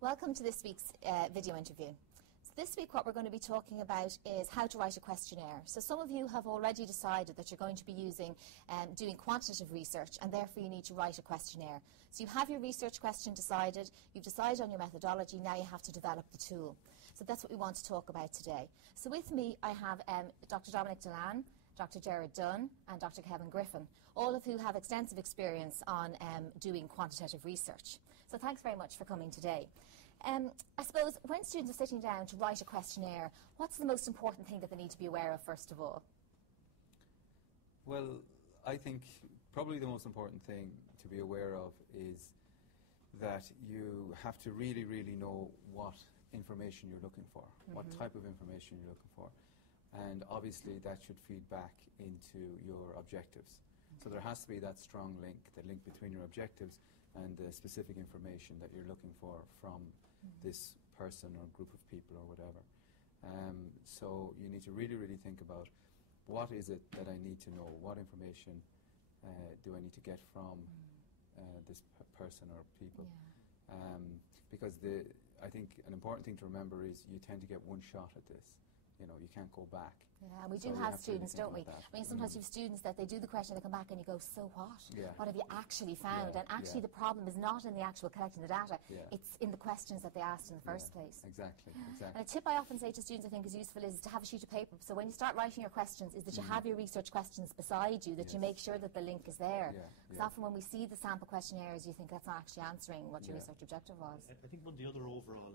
Welcome to this week's video interview. So this week what we're going to be talking about is how to write a questionnaire. So some of you have already decided that you're going to be doing quantitative research, and therefore you need to write a questionnaire. So you have your research question decided, you've decided on your methodology, now you have to develop the tool. So that's what we want to talk about today. So with me I have Dr. Dominic Dillane, Dr. Gerry Dunne and Dr. Griffin, all of who have extensive experience on doing quantitative research. So thanks very much for coming today. I suppose when students are sitting down to write a questionnaire, what's the most important thing that they need to be aware of first of all? Well, I think probably the most important thing to be aware of is that you have to really, really know what information you're looking for, what type of information you're looking for. And obviously that should feed back into your objectives. So there has to be that strong link, the link between your objectives and the specific information that you're looking for from this person or group of people or whatever. So you need to really, really think about what is it that I need to know, what information do I need to get from this person or people. Yeah. Because I think an important thing to remember is you tend to get one shot at this. You know, you can't go back. Yeah, and we do have students, don't we? I mean, sometimes you have students that they do the question, they come back and you go, so what? Yeah. What have you actually found? And actually the problem is not in the actual collecting the data, it's in the questions that they asked in the first place. Exactly. And a tip I often say to students I think is useful is to have a sheet of paper. So when you start writing your questions, is that you have your research questions beside you, that you make sure that the link is there. Because often when we see the sample questionnaires, you think that's not actually answering what your research objective was. I think one of the other overall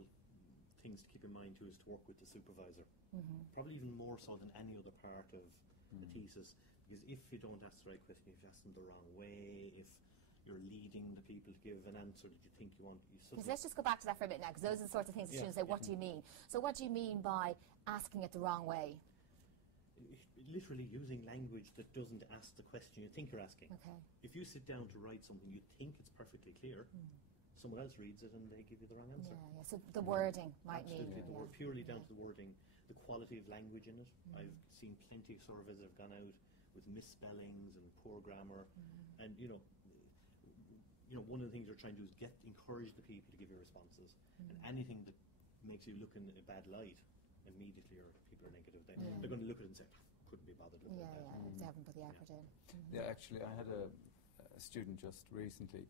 things to keep in mind too is to work with the supervisor, probably even more so than any other part of the thesis, because if you don't ask the right question, if you ask them the wrong way, if you're leading the people to give an answer that you think you want, let's just go back to that for a bit now, because those are the sorts of things that students say, what do you mean? So what do you mean by asking it the wrong way? Literally using language that doesn't ask the question you think you're asking. Okay. If you sit down to write something you think it's perfectly clear, someone else reads it and they give you the wrong answer. Yeah. So the wording might Absolutely. mean... We're purely down to the wording, the quality of language in it. I've seen plenty of surveys that have gone out with misspellings and poor grammar. And, you know, one of the things you're trying to do is encourage the people to give you responses. And anything that makes you look in a bad light, immediately or people are negative, they're going to look at it and say, couldn't be bothered with that. Yeah, if they haven't put the effort in. Yeah, actually, I had a student just recently,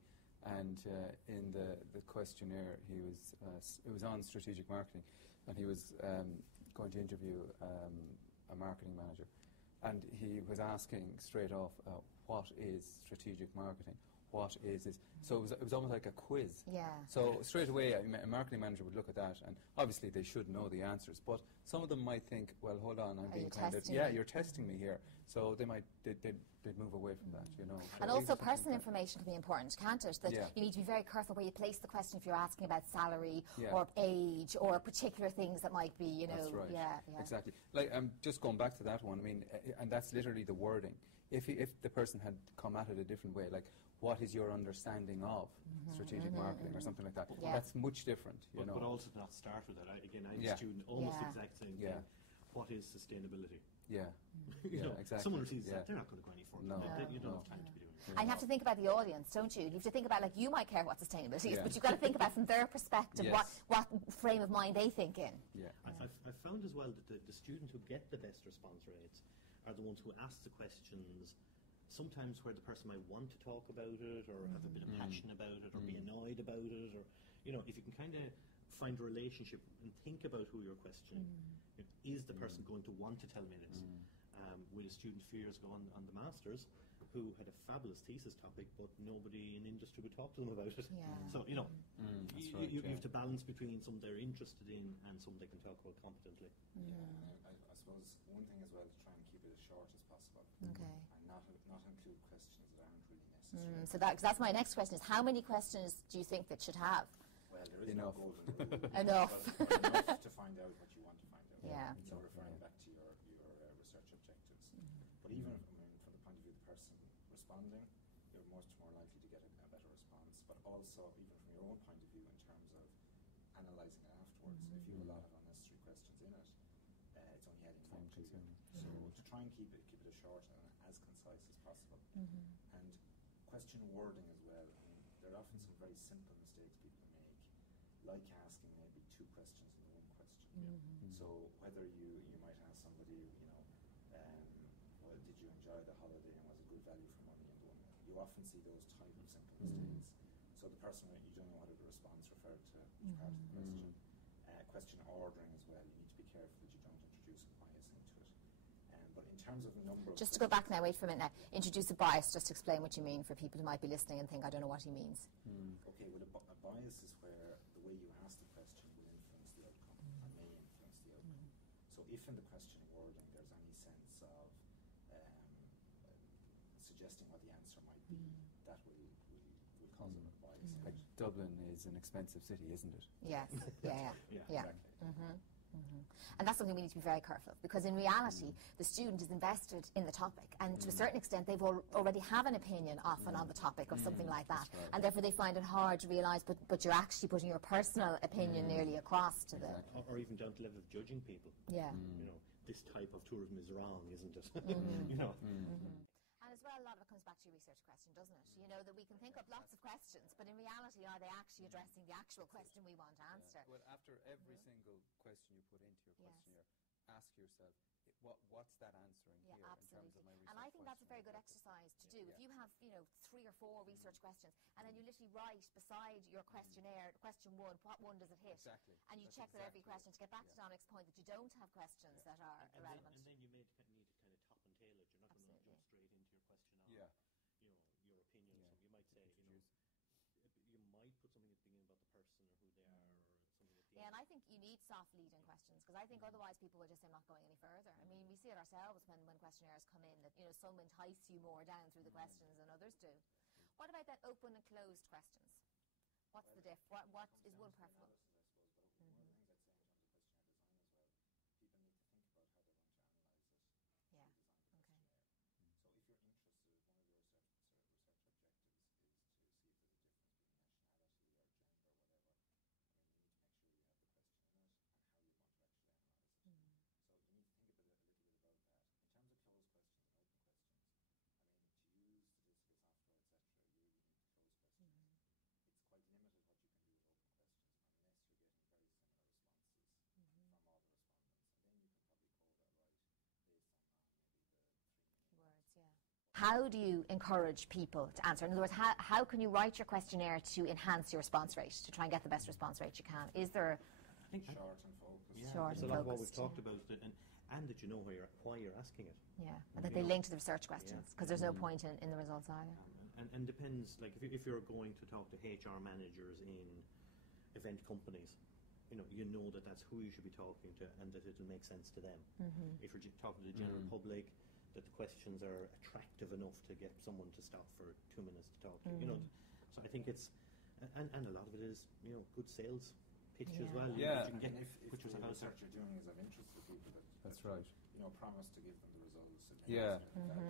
and in the questionnaire, he was it was on strategic marketing, and he was going to interview a marketing manager, and he was asking straight off, what is strategic marketing? What is this? So it was almost like a quiz. Yeah. So straight away, a marketing manager would look at that, and obviously they should know the answers. But some of them might think, well, hold on, I'm being kind of, you're testing me here. So they might they'd move away from that, you know. And also personal information can be important, can't it? That you need to be very careful where you place the question if you're asking about salary or age or particular things that might be, you know. That's right. Yeah. Exactly. Like just going back to that one. I mean, and that's literally the wording. If the person had come at it a different way, like, what is your understanding of strategic marketing or something like that? That's much different, you know. But also not start with that. I'm a student, almost the exact same thing. What is sustainability? Yeah. Exactly. Someone who sees that, they're not going to go any further. No. You don't have time to be doing it. And you have to think about the audience, don't you? You have to think about, like, you might care what sustainability is, but you've got to think about from their perspective what frame of mind they think in. Yeah. I've found as well that the students who get the best response rates are the ones who ask the questions sometimes where the person might want to talk about it or have a bit of passion about it or be annoyed about it, or, you know, if you can kind of find a relationship and think about who you're questioning. You know, is the person going to want to tell me this? We had a student a few years ago on the Masters who had a fabulous thesis topic, but nobody in industry would talk to them about it. So, you know, you have to balance between some they're interested in and some they can talk about competently. I suppose one thing as well to try and keep it as short as possible. Okay. And not include questions that aren't really necessary. So that's my next question, is how many questions do you think that should have? Well, there is enough. No golden rule. Enough. Enough to find out what you want to find out. Yeah. So referring back to your research objectives. But even from the point of view of the person responding, you're much more likely to get a better response. But also, even from your own point of view, in terms of analysing it afterwards, if you have a lot of unnecessary questions in it, it's only adding time to you. So to try and keep it as short and as concise as possible. And question wording as well. I mean, there are often some very simple mistakes people make. like asking maybe 2 questions in one question. So whether you might ask somebody, well, did you enjoy the holiday and was it good value for money? And you often see those type of simple mistakes. So the person, you don't know whether the response referred to which part of the question. Question ordering as well, you need to be careful that you don't introduce a bias into it. But in terms of the number of... Just to go back now, wait for a minute now. Introduce a bias, just to explain what you mean for people who might be listening and think, I don't know what he means. Okay, well, a bias is where the way you ask the question will influence the outcome, or may influence the outcome. So if in the questioning wording there's any sense of suggesting what the answer might be, that will cause a bias. Like Dublin is an expensive city, isn't it? Yes, yeah. Exactly. And that's something we need to be very careful of, because in reality the student is invested in the topic, and to a certain extent they've already have an opinion often on the topic of something like that, right. and therefore they find it hard to realise but you're actually putting your personal opinion nearly across to them. Or even down to the level of judging people. Yeah. This type of tourism is wrong, isn't it? And as well, a lot of it comes back to your research question, doesn't it? That we can think up lots of questions, but in reality, are they actually addressing the actual question we want to answer? Well, after every single question you put into your questionnaire, ask yourself, what's that answering here in terms of my research? And I think that's a very good exercise to do. If you have, 3 or 4 research questions, and then you literally write beside your questionnaire, question 1, what one does it hit? Exactly. And you check that every question, to get back to Dominic's point, that you don't have questions that are irrelevant. And then you need to kind of top and tail it. You're not going to jump straight into your question on, your opinion. So you might say, you might put something at the beginning about the person or who they are, or something at the end. And I think you need soft lead-in questions, because I think otherwise people will just say, I'm not going any further. I mean, we see it ourselves when questionnaires come in, that some entice you more down through the questions than others do. What about that open and closed questions? What's the diff? What is one preferable? Analysis, I suppose, but one of the things I'd say in terms of questionnaire design as well, people need to think about how they're going to analyse it to design the questionnaire. So if you're interested, one of your research objectives is to see if there's a difference between nationality or gender or whatever. I mean, you need to make sure you have the question in it and how you're going to actually analyse it. So you need to think a little bit about that. In terms of closed questions and open questions, I mean, to use statistical software, etc., you really need the closed questions. It's quite limited what you can do with open questions unless you're getting very similar responses from all the respondents. And then you can probably code that right based on maybe the 3 main Words, yeah. How do you encourage people to answer? In other words, how can you write your questionnaire to enhance your response rate, to try and get the best response rate you can? Is there... I think short and focused. Yeah, Short it's and a lot of what focused, we've talked about, and that you know why you're asking it. Yeah, and that they link to the research questions, because there's no point in the results either. And depends, like if you're going to talk to HR managers in event companies, you know that that's who you should be talking to and that it'll make sense to them. If you're talking to the general public, that the questions are attractive enough to get someone to stop for 2 minutes to talk to you. So I think it's, and a lot of it is, good sales pitch as well. Yeah. You can get, if put the yourself out research there. you're doing is of interest to people, That's right. Promise to give them the results.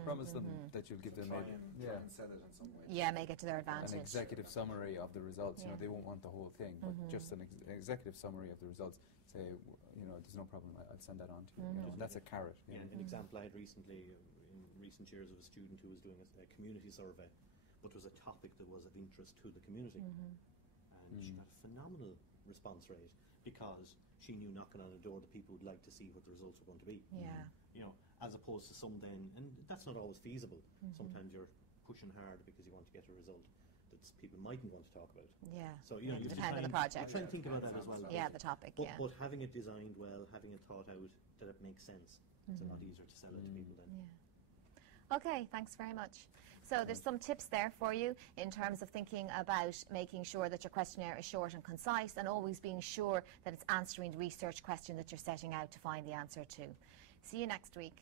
Promise them that you'll give them try and sell it in some way. Yeah, make it to their advantage. an executive summary of the results. They won't want the whole thing, but just an executive summary of the results. Say, there's no problem. I'll send that on to you. And that's a carrot. Yeah, an example I had recently, in recent years, of a student who was doing a community survey, but it was a topic that was of interest to the community, and she got a phenomenal response rate because she knew knocking on the door the people would like to see what the results were going to be. Yeah. As opposed to some then, and that's not always feasible. Sometimes you're pushing hard because you want to get a result that people mightn't want to talk about. Yeah. So you depend on the project. Try and think about that as well. Yeah, the topic. But having it designed well, having it thought out, that it makes sense. It's a lot easier to sell it to people then. Yeah. Okay, thanks very much. So there's some tips there for you in terms of thinking about making sure that your questionnaire is short and concise, and always being sure that it's answering the research question that you're setting out to find the answer to. See you next week.